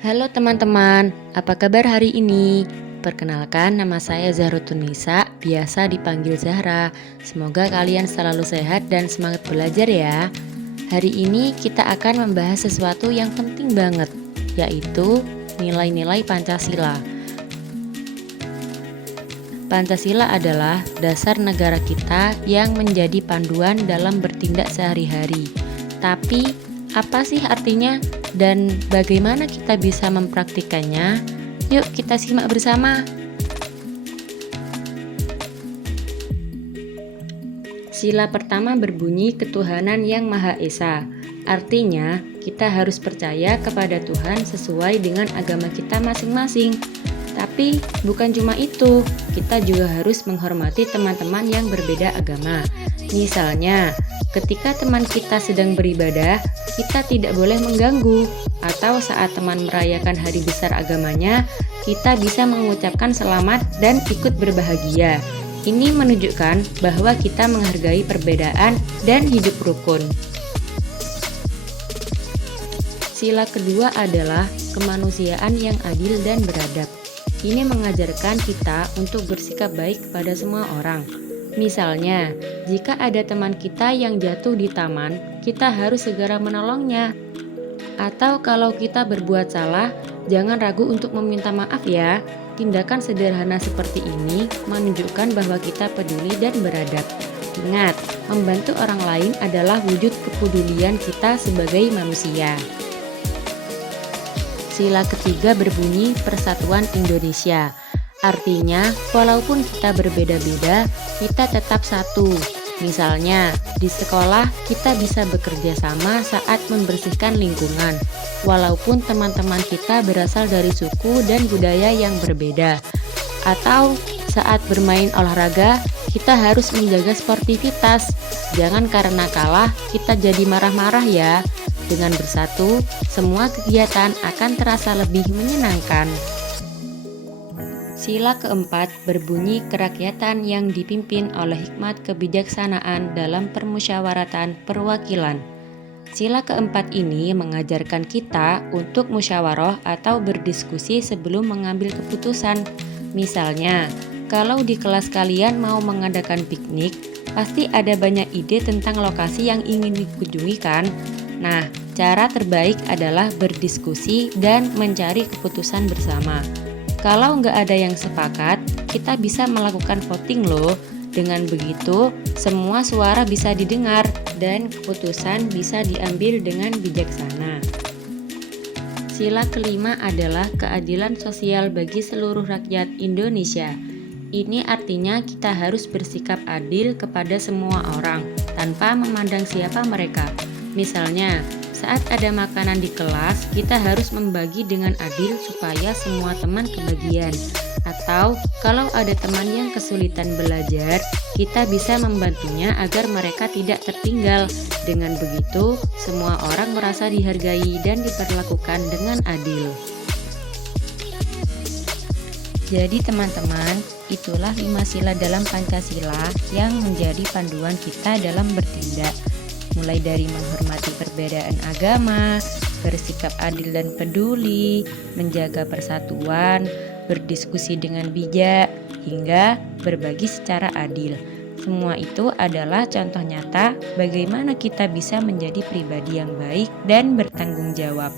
Halo teman-teman, apa kabar hari ini? Perkenalkan, nama saya Zahrotunisa, biasa dipanggil Zahra. Semoga kalian selalu sehat dan semangat belajar ya. Hari ini kita akan membahas sesuatu yang penting banget, yaitu nilai-nilai Pancasila. Pancasila adalah dasar negara kita yang menjadi panduan dalam bertindak sehari-hari. Tapi, apa sih artinya dan bagaimana kita bisa mempraktikannya? Yuk kita simak bersama. Sila pertama berbunyi ketuhanan yang Maha Esa. Artinya, kita harus percaya kepada Tuhan sesuai dengan agama kita masing-masing. Tapi bukan cuma itu, kita juga harus menghormati teman-teman yang berbeda agama. Misalnya, ketika teman kita sedang beribadah, kita tidak boleh mengganggu. Atau saat teman merayakan hari besar agamanya, kita bisa mengucapkan selamat dan ikut berbahagia. Ini menunjukkan bahwa kita menghargai perbedaan dan hidup rukun. Sila kedua adalah kemanusiaan yang adil dan beradab. Ini mengajarkan kita untuk bersikap baik kepada semua orang. Misalnya, jika ada teman kita yang jatuh di taman, kita harus segera menolongnya. Atau kalau kita berbuat salah, jangan ragu untuk meminta maaf ya. Tindakan sederhana seperti ini menunjukkan bahwa kita peduli dan beradab. Ingat, membantu orang lain adalah wujud kepedulian kita sebagai manusia. Sila ketiga berbunyi Persatuan Indonesia. Artinya, walaupun kita berbeda-beda, kita tetap satu. Misalnya, di sekolah kita bisa bekerja sama saat membersihkan lingkungan, walaupun teman-teman kita berasal dari suku dan budaya yang berbeda. Atau saat bermain olahraga, kita harus menjaga sportivitas. Jangan karena kalah, kita jadi marah-marah ya. Dengan bersatu, semua kegiatan akan terasa lebih menyenangkan. Sila keempat berbunyi kerakyatan yang dipimpin oleh hikmat kebijaksanaan dalam permusyawaratan perwakilan. Sila keempat ini mengajarkan kita untuk musyawarah atau berdiskusi sebelum mengambil keputusan. Misalnya, kalau di kelas kalian mau mengadakan piknik, pasti ada banyak ide tentang lokasi yang ingin dikunjungi kan? Nah, cara terbaik adalah berdiskusi dan mencari keputusan bersama. Kalau nggak ada yang sepakat, kita bisa melakukan voting loh. Dengan begitu, semua suara bisa didengar dan keputusan bisa diambil dengan bijaksana. Sila kelima adalah keadilan sosial bagi seluruh rakyat Indonesia. Ini artinya kita harus bersikap adil kepada semua orang, tanpa memandang siapa mereka. Misalnya, saat ada makanan di kelas, kita harus membagi dengan adil supaya semua teman kebagian. Atau, kalau ada teman yang kesulitan belajar, kita bisa membantunya agar mereka tidak tertinggal. Dengan begitu, semua orang merasa dihargai dan diperlakukan dengan adil. Jadi teman-teman, itulah 5 sila dalam Pancasila yang menjadi panduan kita dalam bertindak. Mulai dari menghormati perbedaan agama, bersikap adil dan peduli, menjaga persatuan, berdiskusi dengan bijak, hingga berbagi secara adil. Semua itu adalah contoh nyata bagaimana kita bisa menjadi pribadi yang baik dan bertanggung jawab.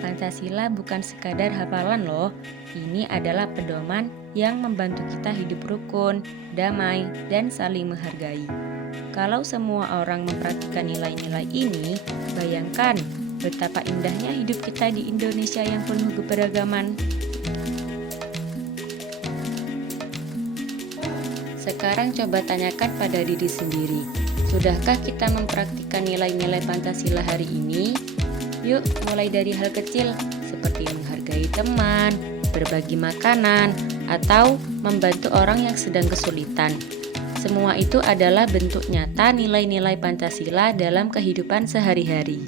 Pancasila bukan sekadar hafalan loh, ini adalah pedoman yang membantu kita hidup rukun, damai, dan saling menghargai. Kalau semua orang mempraktikkan nilai-nilai ini, bayangkan betapa indahnya hidup kita di Indonesia yang penuh keberagaman. Sekarang coba tanyakan pada diri sendiri, sudahkah kita mempraktikkan nilai-nilai Pancasila hari ini? Yuk, mulai dari hal kecil, seperti menghargai teman, berbagi makanan, atau membantu orang yang sedang kesulitan. Semua itu adalah bentuk nyata nilai-nilai Pancasila dalam kehidupan sehari-hari.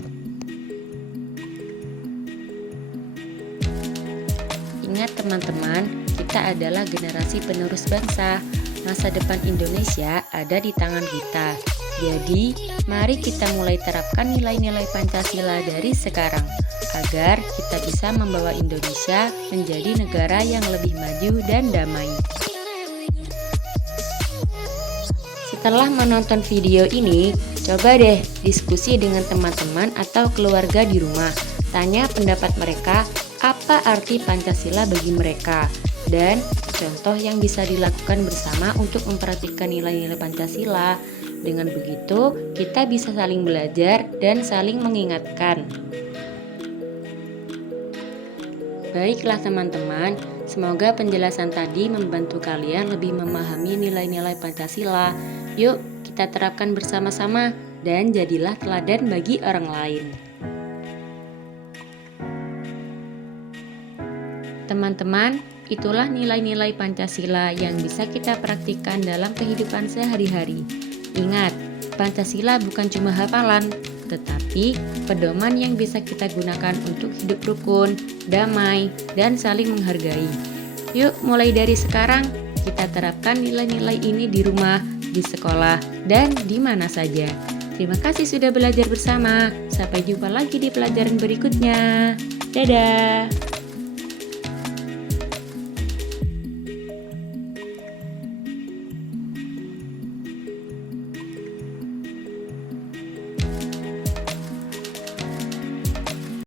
Ingat teman-teman, kita adalah generasi penerus bangsa. Masa depan Indonesia ada di tangan kita. Jadi, mari kita mulai terapkan nilai-nilai Pancasila dari sekarang, agar kita bisa membawa Indonesia menjadi negara yang lebih maju dan damai. Setelah menonton video ini, coba deh diskusi dengan teman-teman atau keluarga di rumah. Tanya pendapat mereka, apa arti Pancasila bagi mereka, dan contoh yang bisa dilakukan bersama untuk memperhatikan nilai-nilai Pancasila. Dengan begitu, kita bisa saling belajar dan saling mengingatkan. Baiklah teman-teman, semoga penjelasan tadi membantu kalian lebih memahami nilai-nilai Pancasila. Yuk, kita terapkan bersama-sama dan jadilah teladan bagi orang lain. Teman-teman, itulah nilai-nilai Pancasila yang bisa kita praktikkan dalam kehidupan sehari-hari. Ingat, Pancasila bukan cuma hafalan, tetapi pedoman yang bisa kita gunakan untuk hidup rukun, damai, dan saling menghargai. Yuk, mulai dari sekarang, kita terapkan nilai-nilai ini di rumah, di sekolah, dan di mana saja. Terima kasih sudah belajar bersama. Sampai jumpa lagi di pelajaran berikutnya. Dadah!